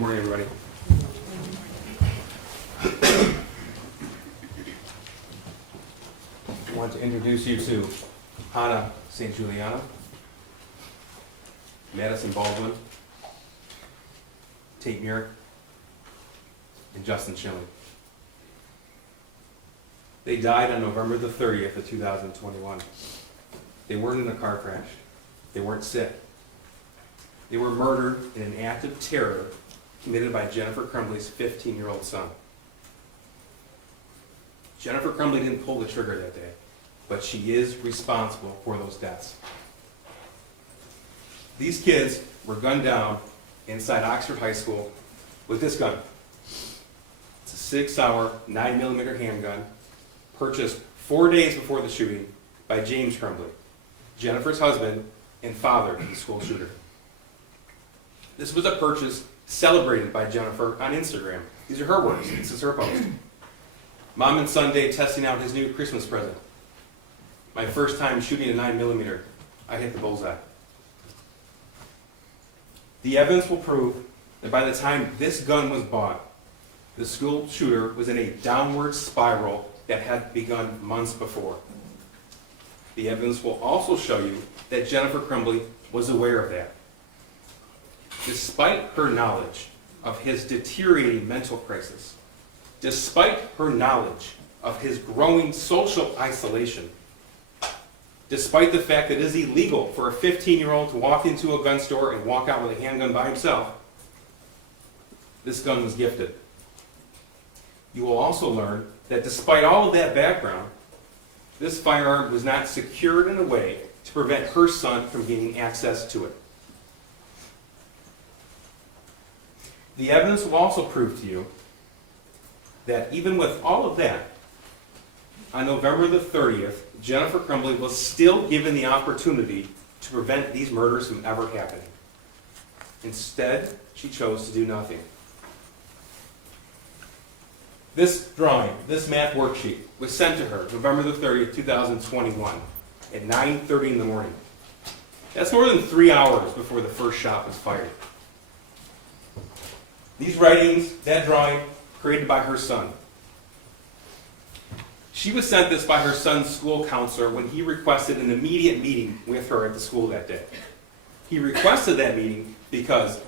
Good morning, everybody. I want to introduce you to Hannah St. Juliana, Madison Baldwin, Tate Muir, and Justin Schilling. They died on November the 30th of 2021. They weren't in a car crash. They weren't sick. They were murdered in an act of terror committed by Jennifer Crumbley's 15-year-old son. Jennifer Crumbley didn't pull the trigger that day, but she is responsible for those deaths. These kids were gunned down inside Oxford High School with this gun. It's a 6-hour, 9mm handgun, purchased 4 days before the shooting by James Crumbley, Jennifer's husband and father of the school shooter. This was a purchase celebrated by Jennifer on Instagram. These are her words. This is her post. Mom and son Dave testing out his new Christmas present. My first time shooting a 9mm. I hit the bullseye. The evidence will prove that by the time this gun was bought, the school shooter was in a downward spiral that had begun months before. The evidence will also show you that Jennifer Crumbley was aware of that. Despite her knowledge of his deteriorating mental crisis, despite her knowledge of his growing social isolation, despite the fact that it is illegal for a 15-year-old to walk into a gun store and walk out with a handgun by himself, this gun was gifted. You will also learn that despite all of that background, this firearm was not secured in a way to prevent her son from gaining access to it. The evidence will also prove to you that even with all of that, on November the 30th, Jennifer Crumbley was still given the opportunity to prevent these murders from ever happening. Instead, she chose to do nothing. This drawing, this math worksheet, was sent to her November the 30th, 2021 at 9:30 in the morning. That's more than 3 hours before the first shot was fired. These writings, that drawing, created by her son. She was sent this by her son's school counselor when he requested an immediate meeting with her at the school that day. He requested that meeting because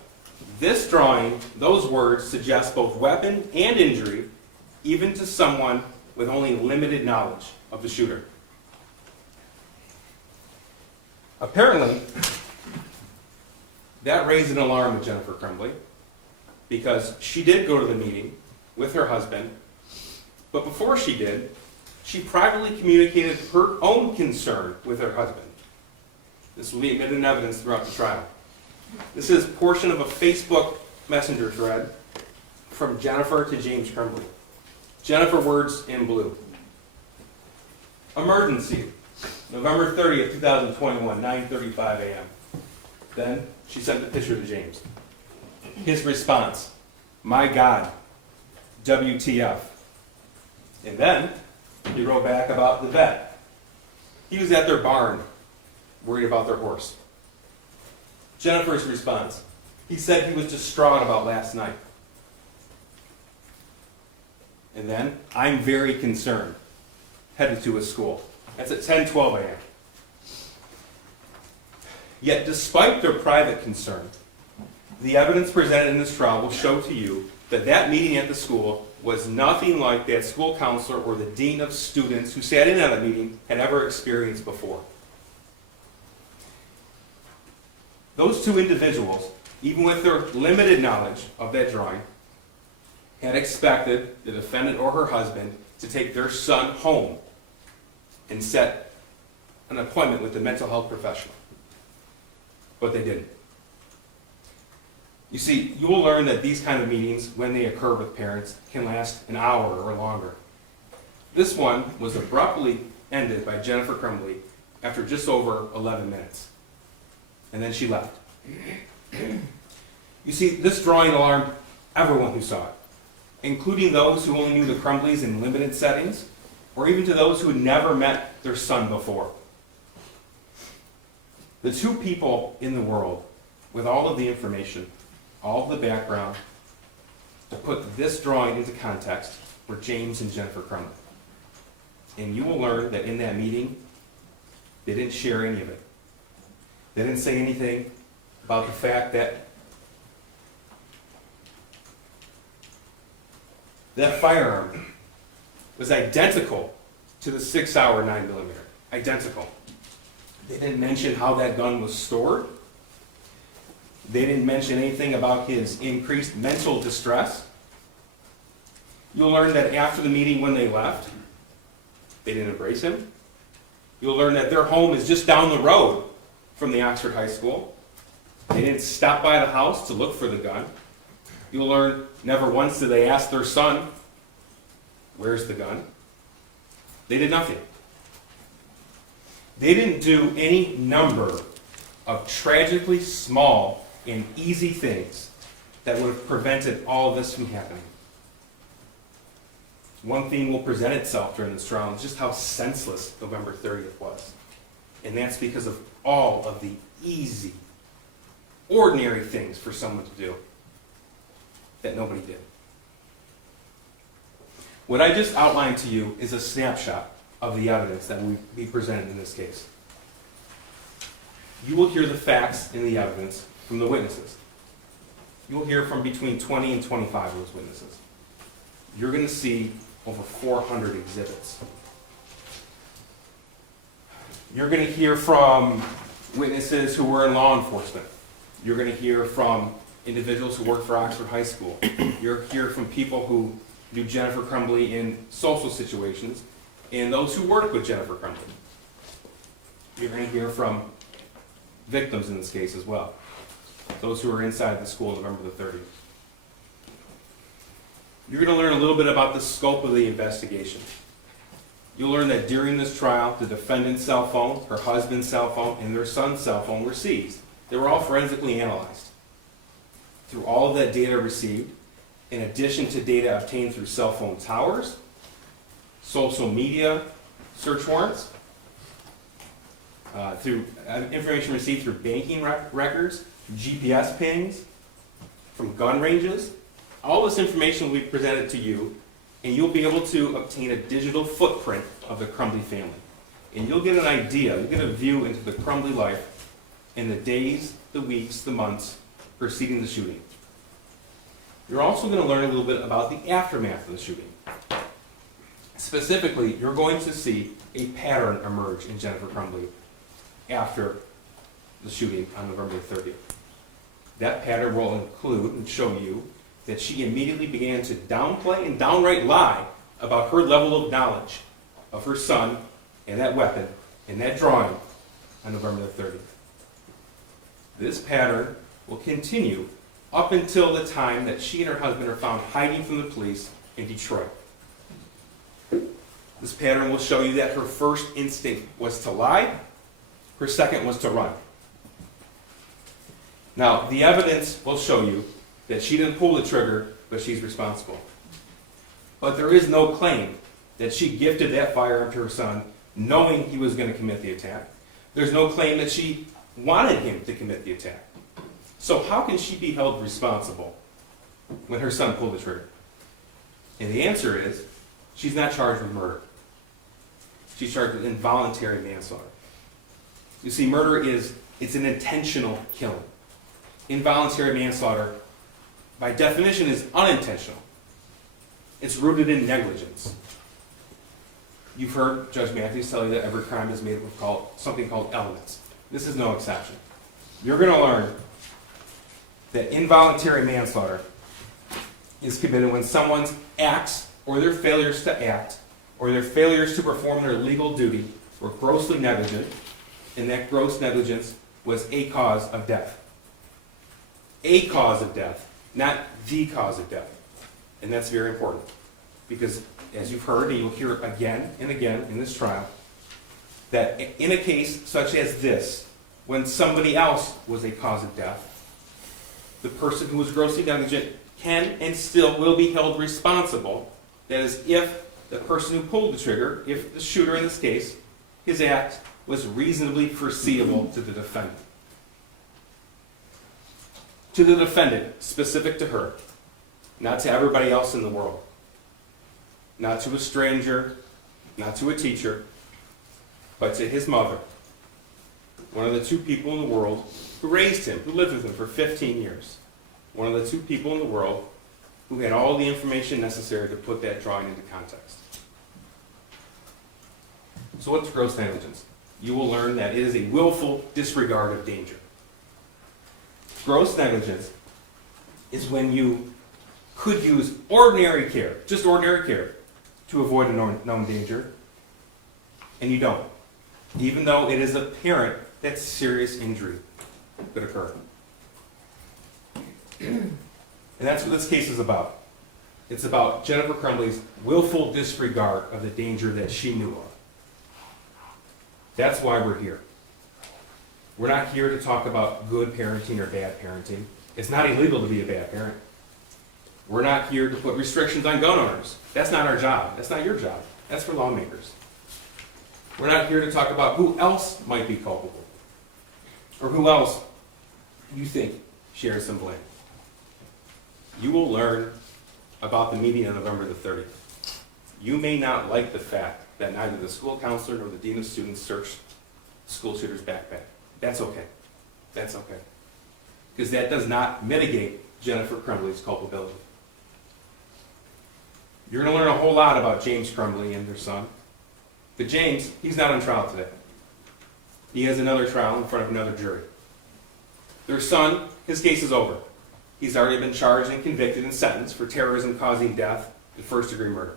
this drawing, those words, suggest both weapon and injury, even to someone with only limited knowledge of the shooter. Apparently, that raised an alarm with Jennifer Crumbley, because she did go to the meeting with her husband, but before she did, she privately communicated her own concern with her husband. This will be admitted in evidence throughout the trial. This is a portion of a Facebook Messenger thread from Jennifer to James Crumbley. Jennifer words in blue. Emergency, November 30th, 2021, 9:35 a.m. Then she sent the picture to James. His response, my God, WTF. And then he wrote back about the vet. He was at their barn, worried about their horse. Jennifer's response, he said he was distraught about last night. And then, I'm very concerned, headed to his school. That's at 10:12 a.m. Yet despite their private concern, the evidence presented in this trial will show to you that that meeting at the school was nothing like that school counselor or the dean of students who sat in on that meeting had ever experienced before. Those two individuals, even with their limited knowledge of that drawing, had expected the defendant or her husband to take their son home and set an appointment with a mental health professional. But they didn't. You see, you will learn that these kind of meetings, when they occur with parents, can last an hour or longer. This one was abruptly ended by Jennifer Crumbley after just over 11 minutes. And then she left. You see, this drawing alarmed everyone who saw it, including those who only knew the Crumbleys in limited settings, or even to those who had never met their son before. The two people in the world with all of the information, all of the background, to put this drawing into context were James and Jennifer Crumbley. And you will learn that in that meeting, they didn't share any of it. They didn't say anything about the fact that that firearm was identical to the 6-hour 9mm. Identical. They didn't mention how that gun was stored. They didn't mention anything about his increased mental distress. You'll learn that after the meeting when they left, they didn't embrace him. You'll learn that their home is just down the road from the Oxford High School. They didn't stop by the house to look for the gun. You'll learn never once did they ask their son, "Where's the gun?" They did nothing. They didn't do any number of tragically small and easy things that would have prevented all of this from happening. One theme will present itself during this trial, is just how senseless November 30th was. And that's because of all of the easy, ordinary things for someone to do that nobody did. What I just outlined to you is a snapshot of the evidence that will be presented in this case. You will hear the facts and the evidence from the witnesses. You will hear from between 20 and 25 of those witnesses. You're going to see over 400 exhibits. You're going to hear from witnesses who were in law enforcement. You're going to hear from individuals who worked for Oxford High School. You're going to hear from people who knew Jennifer Crumbley in social situations and those who worked with Jennifer Crumbley. You're going to hear from victims in this case as well, those who were inside the school November the 30th. You're going to learn a little bit about the scope of the investigation. You'll learn that during this trial, the defendant's cell phone, her husband's cell phone, and their son's cell phone were seized. They were all forensically analyzed. Through all of that data received, in addition to data obtained through cell phone towers, social media search warrants, through information received through banking records, GPS pings, from gun ranges, all this information will be presented to you, and you'll be able to obtain a digital footprint of the Crumbley family. And you'll get an idea, you'll get a view into the Crumbley life in the days, the weeks, the months preceding the shooting. You're also going to learn a little bit about the aftermath of the shooting. Specifically, you're going to see a pattern emerge in Jennifer Crumbley after the shooting on November 30th. That pattern will include and show you that she immediately began to downplay and downright lie about her level of knowledge of her son and that weapon and that drawing on November the 30th. This pattern will continue up until the time that she and her husband are found hiding from the police in Detroit. This pattern will show you that her first instinct was to lie, her second was to run. Now, the evidence will show you that she didn't pull the trigger, but she's responsible. But there is no claim that she gifted that firearm to her son knowing he was going to commit the attack. There's no claim that she wanted him to commit the attack. So how can she be held responsible when her son pulled the trigger? And the answer is, she's not charged with murder. She's charged with involuntary manslaughter. You see, murder it's an intentional killing. Involuntary manslaughter, by definition, is unintentional. It's rooted in negligence. You've heard Judge Matthews tell you that every crime is made with something called elements. This is no exception. You're going to learn that involuntary manslaughter is committed when someone's acts or their failures to act or their failures to perform their legal duty were grossly negligent, and that gross negligence was a cause of death. A cause of death, not the cause of death. And that's very important because, as you've heard, and you'll hear it again and again in this trial, that in a case such as this, when somebody else was a cause of death, the person who was grossly negligent can and still will be held responsible. That is, if the person who pulled the trigger, if the shooter in this case, his act was reasonably foreseeable to the defendant. To the defendant, specific to her. not to everybody else in the world, not to a stranger, not to a teacher, but to his mother, one of the two people in the world who raised him, who lived with him for 15 years, one of the two people in the world who had all the information necessary to put that drawing into context. So what's gross negligence? You will learn that it is a willful disregard of danger. Gross negligence is when you could use ordinary care, just ordinary care, to avoid a known danger, and you don't, even though it is apparent that serious injury could occur. And that's what this case is about. It's about Jennifer Crumbley's willful disregard of the danger that she knew of. That's why we're here. We're not here to talk about good parenting or bad parenting. It's not illegal to be a bad parent. We're not here to put restrictions on gun owners. That's not our job. That's not your job. That's for lawmakers. We're not here to talk about who else might be culpable or who else you think shares some blame. You will learn about the meeting on November the 30th. You may not like the fact that neither the school counselor nor the dean of students searched the school shooter's backpack. That's okay. That's okay. Because that does not mitigate Jennifer Crumbley's culpability. You're going to learn a whole lot about James Crumbley and their son. But James, he's not on trial today. He has another trial in front of another jury. Their son, his case is over. He's already been charged and convicted and sentenced for terrorism causing death and first-degree murder.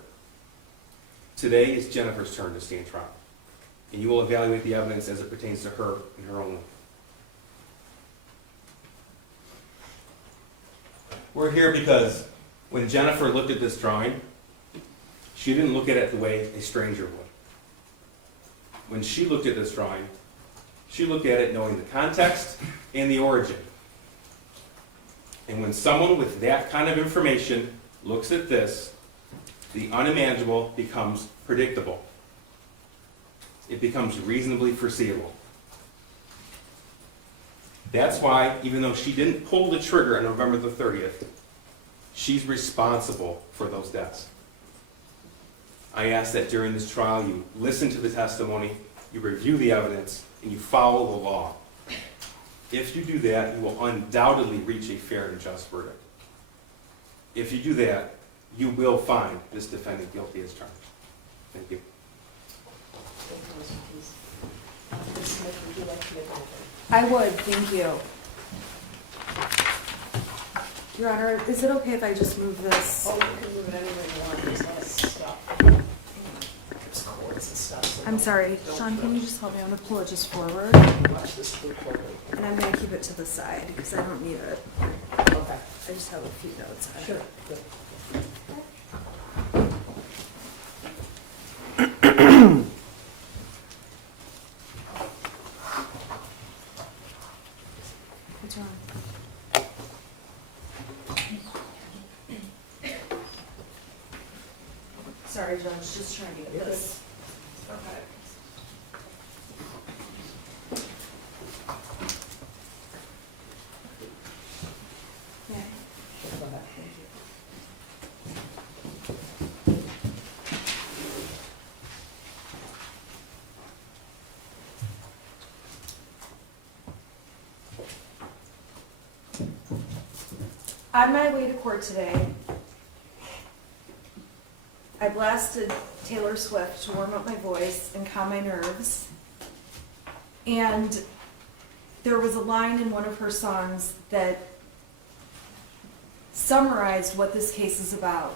Today is Jennifer's turn to stand trial, and you will evaluate the evidence as it pertains to her and her own life. We're here because when Jennifer looked at this drawing, she didn't look at it the way a stranger would. When she looked at this drawing, she looked at it knowing the context and the origin. And when someone with that kind of information looks at this, the unimaginable becomes predictable. It becomes reasonably foreseeable. That's why, even though she didn't pull the trigger on November the 30th, she's responsible for those deaths. I ask that during this trial you listen to the testimony, you review the evidence, and you follow the law. If you do that, you will undoubtedly reach a fair and just verdict. If you do that, you will find this defendant guilty as charged. Thank you. Ms. Smith, would you like to make a motion? I would, thank you. Your Honor, is it okay if I just move this? Oh, you can move it anywhere you want, there's a lot of stuff. There's cords and stuff. So I'm sorry, don't Sean, can rush. you just help me? I'm gonna pull it just forward, Watch this through quickly. and I'm gonna keep it to the side, because I don't need it. Okay, I just have a few notes on it. sure, good. What's wrong? Sorry, Judge, just trying to get this. Okay. Yeah. Go ahead, thank you. On my way to court today, I blasted Taylor Swift to warm up my voice and calm my nerves. And there was a line in one of her songs that summarized what this case is about.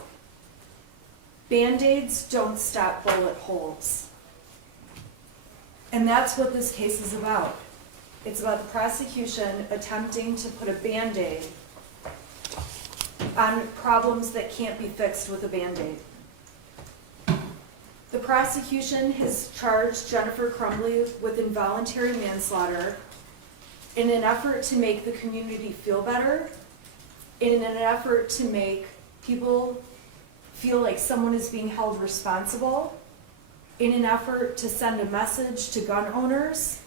Band-Aids don't stop bullet holes. And that's what this case is about. It's about the prosecution attempting to put a Band-Aid on problems that can't be fixed with a Band-Aid. The prosecution has charged Jennifer Crumbley with involuntary manslaughter in an effort to make the community feel better, in an effort to make people feel like someone is being held responsible, in an effort to send a message to gun owners,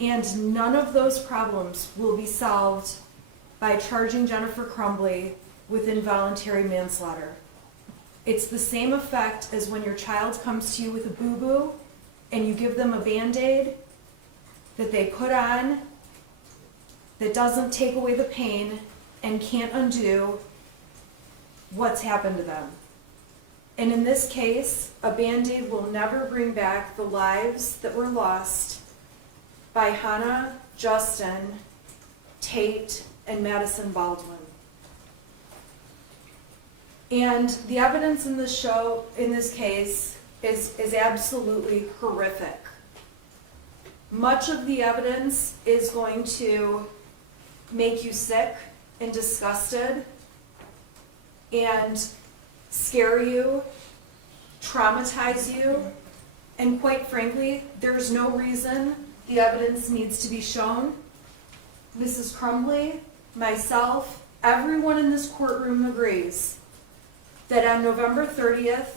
and none of those problems will be solved by charging Jennifer Crumbley with involuntary manslaughter. It's the same effect as when your child comes to you with a boo-boo and you give them a Band-Aid that they put on that doesn't take away the pain and can't undo what's happened to them. And in this case, a Band-Aid will never bring back the lives that were lost by Hannah, Justin, Tate, and Madison Baldwin. And the evidence in this case is absolutely horrific. Much of the evidence is going to make you sick and disgusted and scare you, traumatize you, and quite frankly, there's no reason the evidence needs to be shown. Mrs. Crumbley, myself, everyone in this courtroom agrees that on November 30th,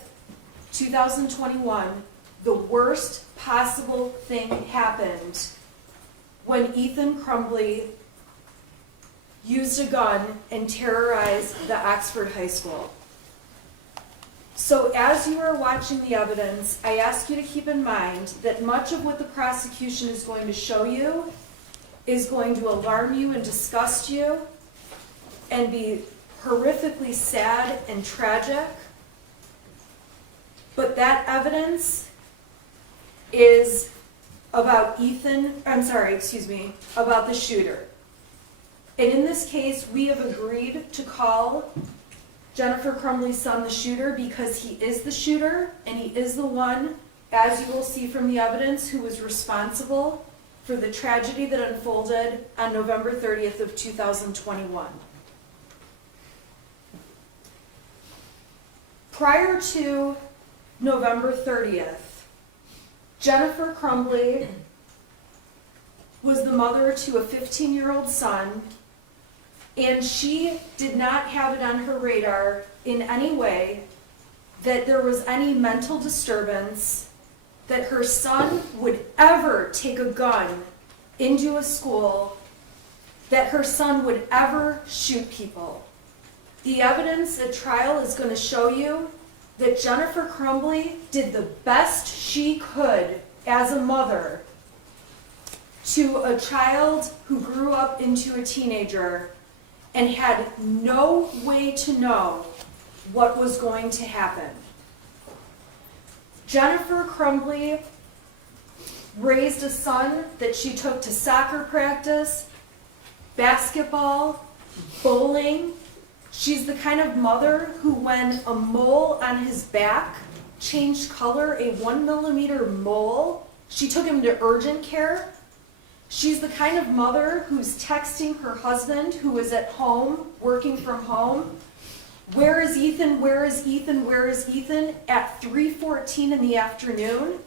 2021, the worst possible thing happened when Ethan Crumbley used a gun and terrorized the Oxford High School. So as you are watching the evidence, I ask you to keep in mind that much of what the prosecution is going to show you is going to alarm you and disgust you and be horrifically sad and tragic. But that evidence is about about the shooter. And in this case, we have agreed to call Jennifer Crumbley's son the shooter because he is the shooter and he is the one, as you will see from the evidence, who was responsible for the tragedy that unfolded on November 30th of 2021. Prior to November 30th, Jennifer Crumbley was the mother to a 15-year-old son, and she did not have it on her radar in any way that there was any mental disturbance, that her son would ever take a gun into a school, that her son would ever shoot people. The evidence at trial is going to show you that Jennifer Crumbley did the best she could as a mother to a child who grew up into a teenager and had no way to know what was going to happen. Jennifer Crumbley raised a son that she took to soccer practice, basketball, bowling. She's the kind of mother who, when a mole on his back changed color, a 1 millimeter mole, she took him to urgent care. She's the kind of mother who's texting her husband, who is at home, working from home, "Where is Ethan? Where is Ethan? Where is Ethan?" at 3:14 in the afternoon,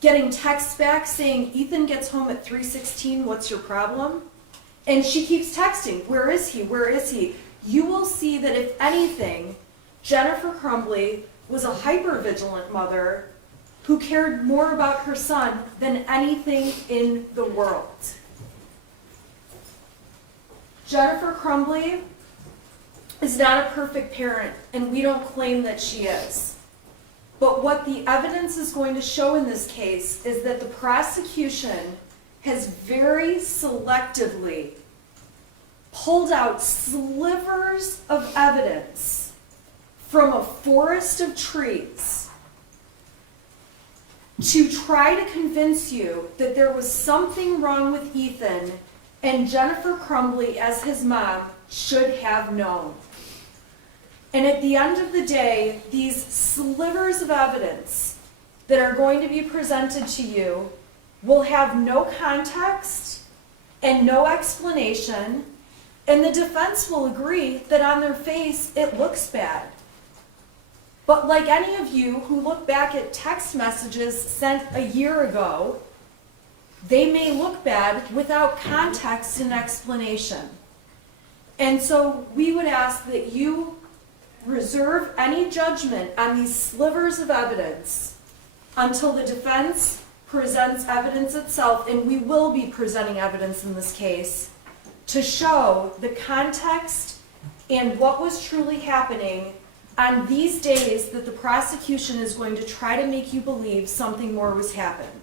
getting texts back saying, "Ethan gets home at 3:16, what's your problem?" And she keeps texting, "Where is he? Where is he?" You will see that if anything, Jennifer Crumbley was a hyper-vigilant mother who cared more about her son than anything in the world. Jennifer Crumbley is not a perfect parent, and we don't claim that she is. But what the evidence is going to show in this case is that the prosecution has very selectively pulled out slivers of evidence from a forest of trees to try to convince you that there was something wrong with Ethan and Jennifer Crumbley, as his mom, should have known. And at the end of the day, these slivers of evidence that are going to be presented to you will have no context and no explanation, and the defense will agree that on their face it looks bad. But like any of you who look back at text messages sent a year ago, they may look bad without context and explanation. And so we would ask that you reserve any judgment on these slivers of evidence until the defense presents evidence itself, and we will be presenting evidence in this case, to show the context and what was truly happening on these days that the prosecution is going to try to make you believe something more was happening.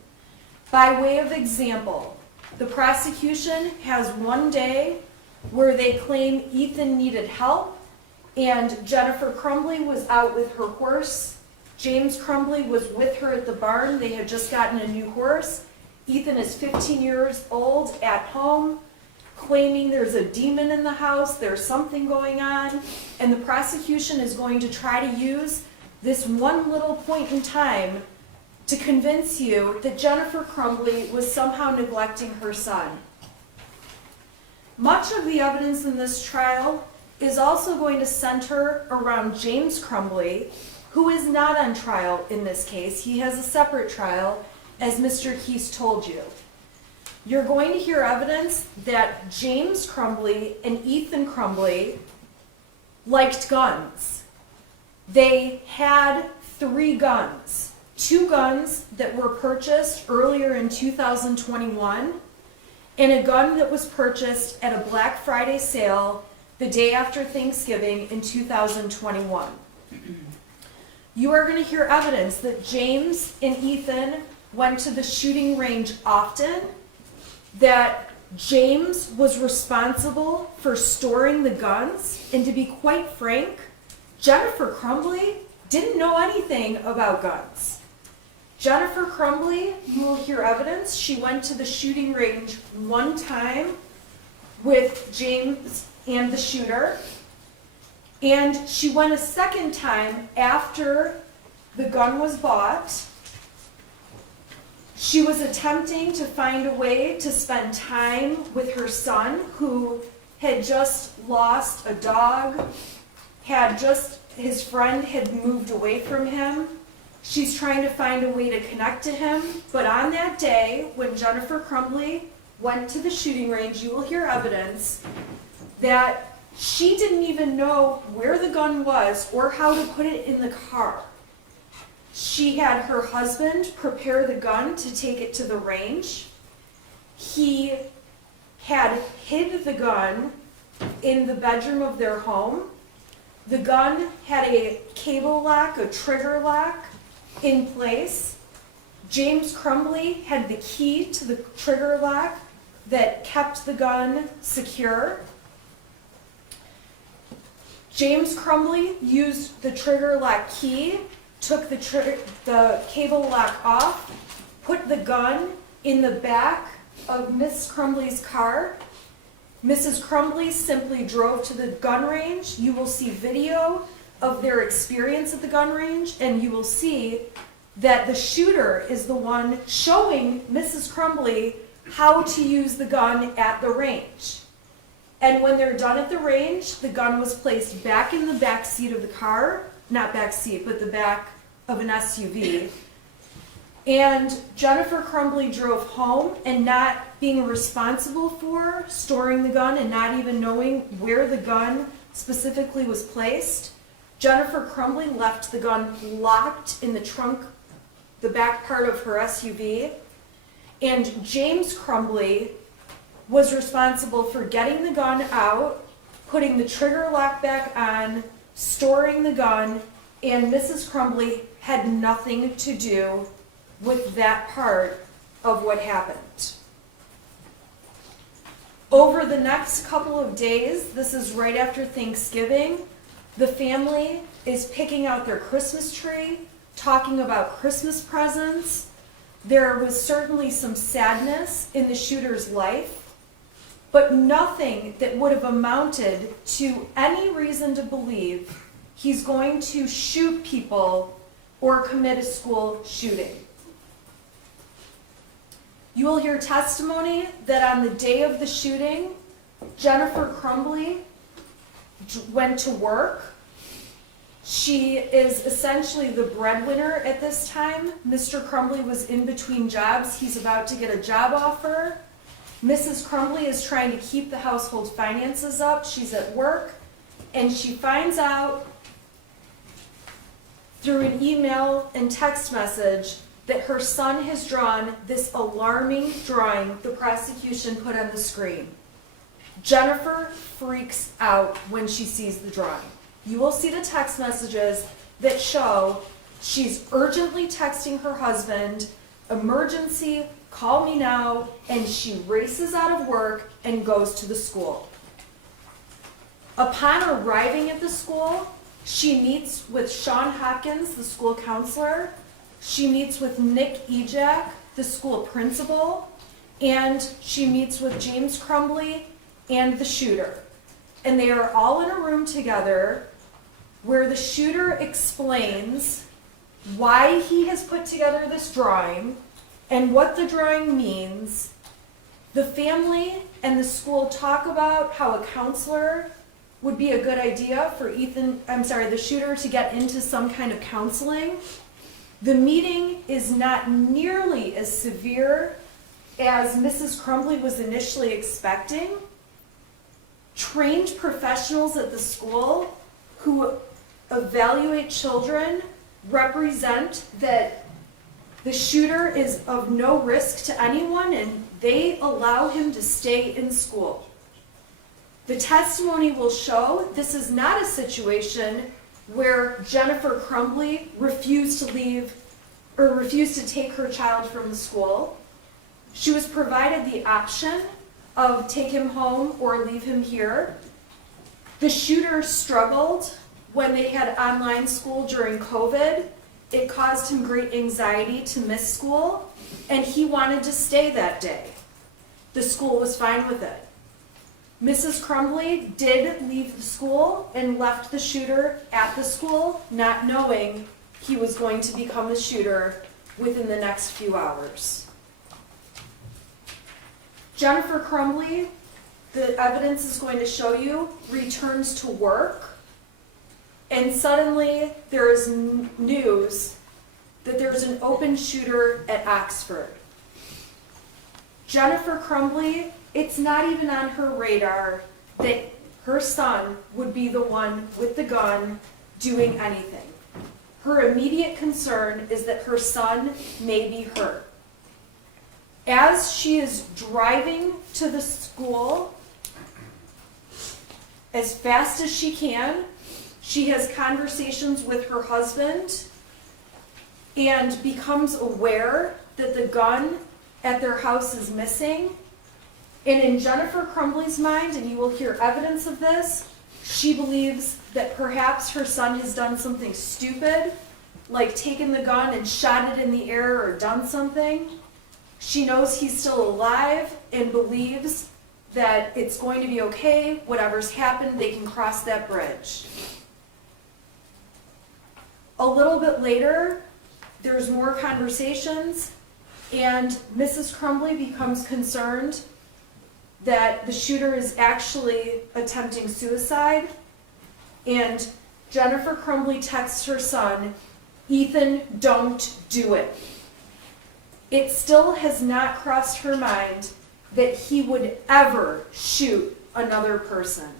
By way of example, the prosecution has one day where they claim Ethan needed help and Jennifer Crumbley was out with her horse. James Crumbley was with her at the barn. They had just gotten a new horse. Ethan is 15 years old at home, claiming there's a demon in the house, there's something going on, and the prosecution is going to try to use this one little point in time to convince you that Jennifer Crumbley was somehow neglecting her son. Much of the evidence in this trial is also going to center around James Crumbley, who is not on trial in this case. He has a separate trial, as Mr. Keese told you. You're going to hear evidence that James Crumbley and Ethan Crumbley liked guns. They had 3 guns. 2 guns that were purchased earlier in 2021, and a gun that was purchased at a Black Friday sale the day after Thanksgiving in 2021. You are going to hear evidence that James and Ethan went to the shooting range often, that James was responsible for storing the guns, and to be quite frank, Jennifer Crumbley didn't know anything about guns. Jennifer Crumbley, you will hear evidence, she went to the shooting range one time with James and the shooter, and she went a second time after the gun was bought. She was attempting to find a way to spend time with her son, who had just lost a dog, his friend had moved away from him. She's trying to find a way to connect to him, but on that day, when Jennifer Crumbley went to the shooting range, you will hear evidence that she didn't even know where the gun was or how to put it in the car. She had her husband prepare the gun to take it to the range. He had hid the gun in the bedroom of their home. The gun had a cable lock, a trigger lock in place. James Crumbley had the key to the trigger lock that kept the gun secure. James Crumbley used the trigger lock key, took the cable lock off, put the gun in the back of Miss Crumbley's car. Mrs. Crumbley simply drove to the gun range. You will see video of their experience at the gun range, and you will see that the shooter is the one showing Mrs. Crumbley how to use the gun at the range. And when they're done at the range, the gun was placed back in the back seat of the car, not back seat, but the back of an SUV. And Jennifer Crumbley drove home, and not being responsible for storing the gun and not even knowing where the gun specifically was placed, Jennifer Crumbley left the gun locked in the trunk, the back part of her SUV, and James Crumbley was responsible for getting the gun out, putting the trigger lock back on, storing the gun, and Mrs. Crumbley had nothing to do with that part of what happened. Over the next couple of days, this is right after Thanksgiving, the family is picking out their Christmas tree, talking about Christmas presents. There was certainly some sadness in the shooter's life, but nothing that would have amounted to any reason to believe he's going to shoot people or commit a school shooting. You will hear testimony that on the day of the shooting, Jennifer Crumbley went to work. She is essentially the breadwinner at this time. Mr. Crumbley was in between jobs. He's about to get a job offer. Mrs. Crumbley is trying to keep the household finances up. She's at work, and she finds out through an email and text message that her son has drawn this alarming drawing the prosecution put on the screen. Jennifer freaks out when she sees the drawing. You will see the text messages that show she's urgently texting her husband, emergency, call me now, and she races out of work and goes to the school. Upon arriving at the school, she meets with Sean Hopkins, the school counselor. She meets with Nick Ejak, the school principal, and she meets with James Crumbley and the shooter. And they are all in a room together where the shooter explains why he has put together this drawing and what the drawing means. The family and the school talk about how a counselor would be a good idea for the shooter to get into some kind of counseling. The meeting is not nearly as severe as Mrs. Crumbley was initially expecting. Trained professionals at the school who evaluate children represent that the shooter is of no risk to anyone and they allow him to stay in school. The testimony will show this is not a situation where Jennifer Crumbley refused to take her child from the school. She was provided the option of take him home or leave him here. The shooter struggled when they had online school during COVID. It caused him great anxiety to miss school, and he wanted to stay that day. The school was fine with it. Mrs. Crumbley did leave the school and left the shooter at the school, not knowing he was going to become a shooter within the next few hours. Jennifer Crumbley, the evidence is going to show you, returns to work, and suddenly there is news that there's an open shooter at Oxford. Jennifer Crumbley, it's not even on her radar that her son would be the one with the gun doing anything. Her immediate concern is that her son may be hurt. As she is driving to the school as fast as she can, she has conversations with her husband and becomes aware that the gun at their house is missing. And in Jennifer Crumbley's mind, and you will hear evidence of this, she believes that perhaps her son has done something stupid, like taken the gun and shot it in the air or done something. She knows he's still alive and believes that it's going to be okay. Whatever's happened, they can cross that bridge. A little bit later, there's more conversations, and Mrs. Crumbley becomes concerned that the shooter is actually attempting suicide, and Jennifer Crumbley texts her son, "Ethan, don't do it." It still has not crossed her mind that he would ever shoot another person.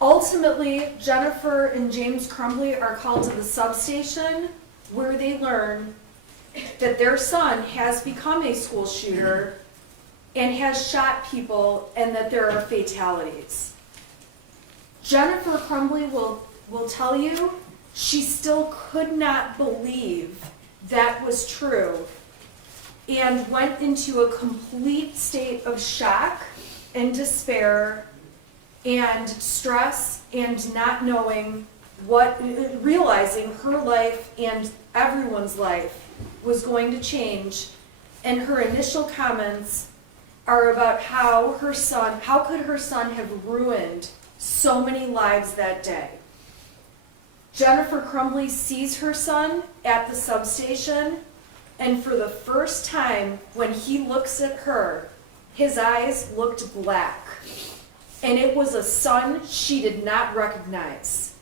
Ultimately, Jennifer and James Crumbley are called to the substation where they learn that their son has become a school shooter and has shot people and that there are fatalities. Jennifer Crumbley will tell you she still could not believe that was true and went into a complete state of shock and despair and stress and not knowing realizing her life and everyone's life was going to change. And her initial comments are about how could her son have ruined so many lives that day. Jennifer Crumbley sees her son at the substation, and for the first time when he looks at her, his eyes looked black. And it was a son she did not recognize.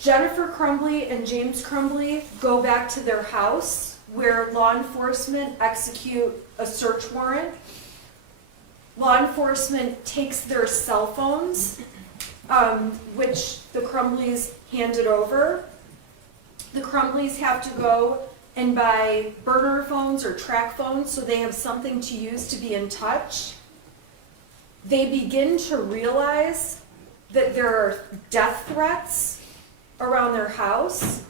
Jennifer Crumbley and James Crumbley go back to their house where law enforcement execute a search warrant. Law enforcement takes their cell phones, which the Crumbleys handed over. The Crumbleys have to go and buy burner phones or track phones so they have something to use to be in touch, they begin to realize that there are death threats around their house.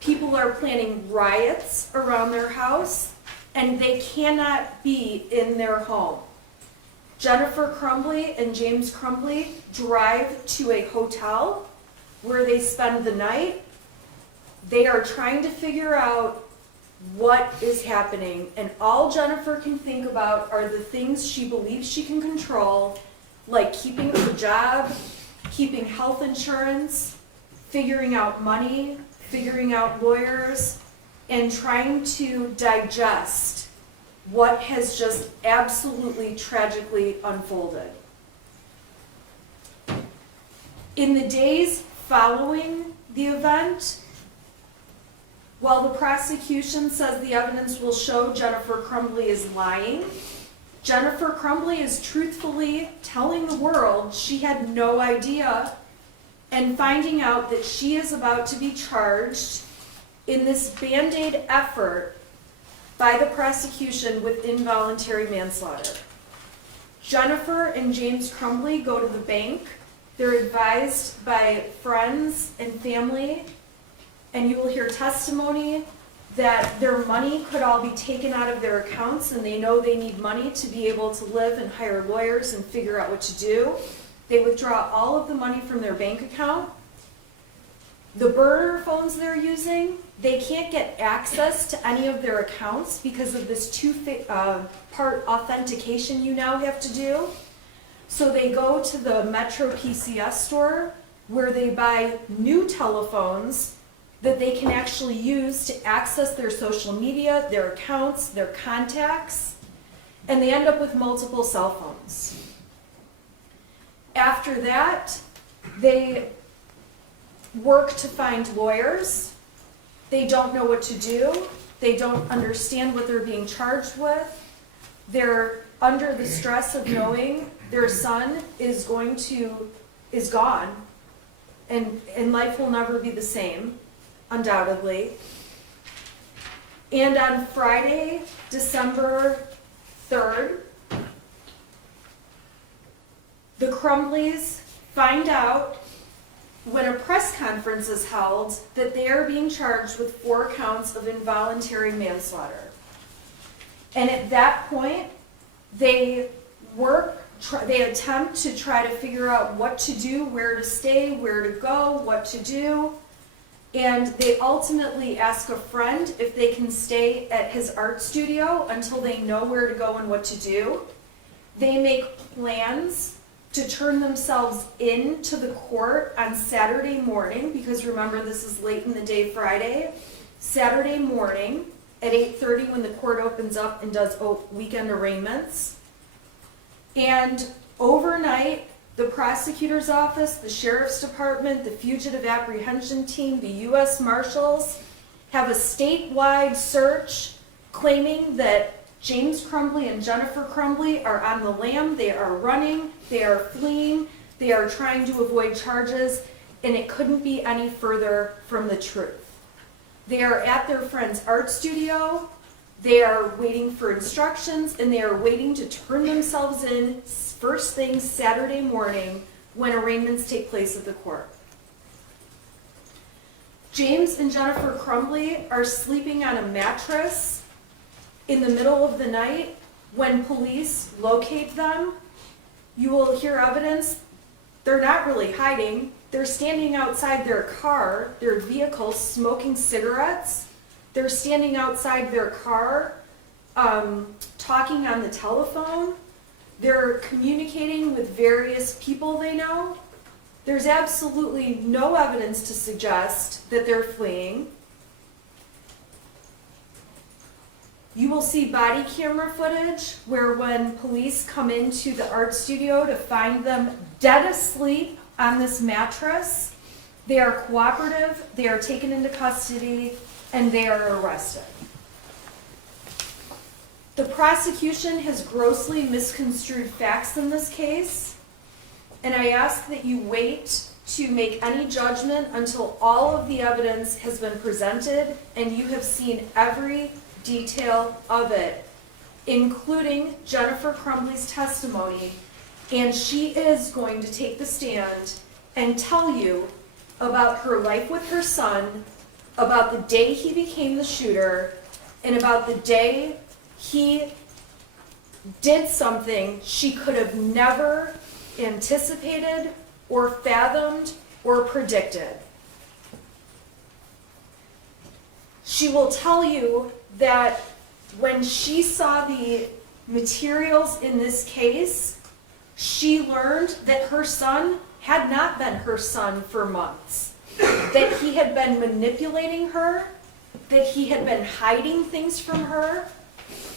People are planning riots around their house, and they cannot be in their home. Jennifer Crumbley and James Crumbley drive to a hotel where they spend the night. They are trying to figure out what is happening, and all Jennifer can think about are the things she believes she can control, like keeping her job, keeping health insurance, figuring out money, figuring out lawyers, and trying to digest what has just absolutely tragically unfolded. In the days following the event, while the prosecution says the evidence will show Jennifer Crumbley is lying, Jennifer Crumbley is truthfully telling the world she had no idea and finding out that she is about to be charged in this Band-Aid effort by the prosecution with involuntary manslaughter. Jennifer and James Crumbley go to the bank. They're advised by friends and family, and you will hear testimony that their money could all be taken out of their accounts, and they know they need money to be able to live and hire lawyers and figure out what to do. They withdraw all of the money from their bank account. The burner phones they're using, they can't get access to any of their accounts because of this two-part authentication you now have to do. So they go to the Metro PCS store where they buy new telephones that they can actually use to access their social media, their accounts, their contacts, and they end up with multiple cell phones. After that, they work to find lawyers. They don't know what to do. They don't understand what they're being charged with. They're under the stress of knowing their son is gone, and life will never be the same, undoubtedly. And on Friday, December 3rd, the Crumbleys find out when a press conference is held that they are being charged with 4 counts of involuntary manslaughter. And at that point, they attempt to try to figure out what to do, where to stay, where to go, what to do. And they ultimately ask a friend if they can stay at his art studio until they know where to go and what to do. They make plans to turn themselves into the court on Saturday morning, because remember, this is late in the day Friday. Saturday morning at 8:30 when the court opens up and does weekend arraignments. And overnight, the prosecutor's office, the sheriff's department, the fugitive apprehension team, the U.S. Marshals have a statewide search claiming that James Crumbley and Jennifer Crumbley are on the lam. They are running, they are fleeing, they are trying to avoid charges, and it couldn't be any further from the truth. They are at their friend's art studio, they are waiting for instructions, and they are waiting to turn themselves in first thing Saturday morning when arraignments take place at the court. James and Jennifer Crumbley are sleeping on a mattress in the middle of the night. When police locate them, you will hear evidence. They're not really hiding. They're standing outside their car, their vehicle, smoking cigarettes. They're standing outside their car, talking on the telephone. They're communicating with various people they know. There's absolutely no evidence to suggest that they're fleeing. You will see body camera footage where when police come into the art studio to find them dead asleep on this mattress, they are cooperative, they are taken into custody, and they are arrested. The prosecution has grossly misconstrued facts in this case, and I ask that you wait to make any judgment until all of the evidence has been presented and you have seen every detail of it, including Jennifer Crumbley's testimony. And she is going to take the stand and tell you about her life with her son, about the day he became the shooter, and about the day he did something she could have never anticipated or fathomed or predicted. She will tell you that when she saw the materials in this case, she learned that her son had not been her son for months, that he had been manipulating her, that he had been hiding things from her,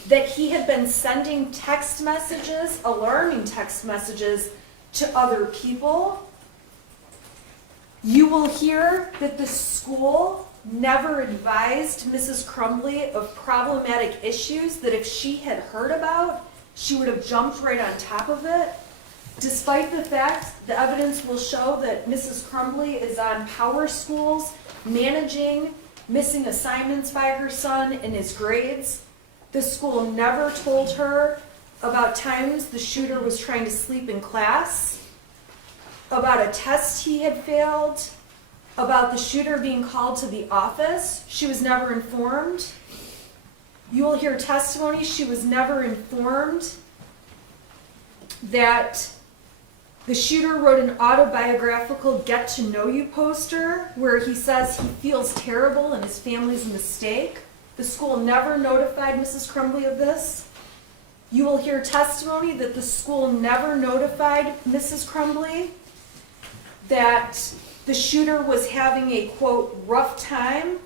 that he had been sending text messages, alarming text messages, to other people. You will hear that the school never advised Mrs. Crumbley of problematic issues that if she had heard about, she would have jumped right on top of it. Despite the fact, the evidence will show that Mrs. Crumbley is on power schools, managing missing assignments by her son in his grades. The school never told her about times the shooter was trying to sleep in class, about a test he had failed, about the shooter being called to the office. She was never informed. You will hear testimony. She was never informed that the shooter wrote an autobiographical get-to-know-you poster where he says he feels terrible and his family's a mistake. The school never notified Mrs. Crumbley of this. You will hear testimony that the school never notified Mrs. Crumbley that the shooter was having a, quote, rough time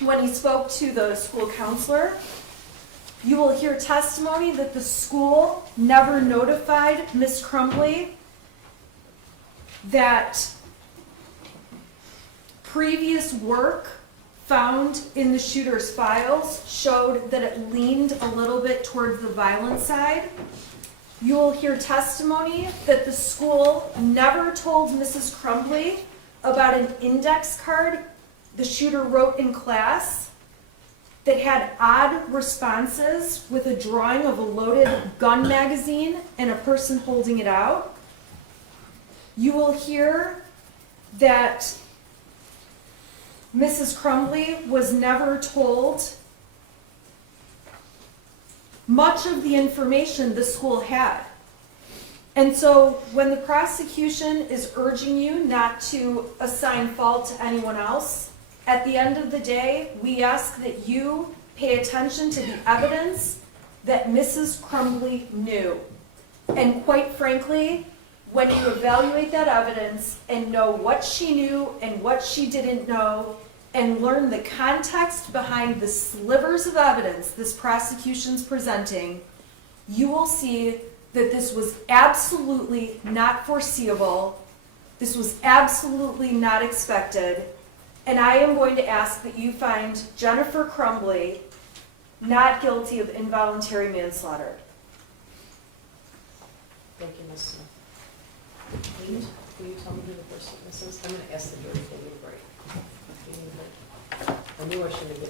when he spoke to the school counselor. You will hear testimony that the school never notified Ms. Crumbley that previous work found in the shooter's files showed that it leaned a little bit towards the violent side. You will hear testimony that the school never told Mrs. Crumbley about an index card the shooter wrote in class that had odd responses with a drawing of a loaded gun magazine and a person holding it out. You will hear that Mrs. Crumbley was never told much of the information the school had. And so when the prosecution is urging you not to assign fault to anyone else, at the end of the day, we ask that you pay attention to the evidence that Mrs. Crumbley knew. And quite frankly, when you evaluate that evidence and know what she knew and what she didn't know, and learn the context behind the slivers of evidence this prosecution's presenting, you will see that this was absolutely not foreseeable, this was absolutely not expected, and I am going to ask that you find Jennifer Crumbley not guilty of involuntary manslaughter. Thank you, Ms. Smith. Will you tell me who the first witness is? I'm going to ask the jury to take a break. I knew I should have given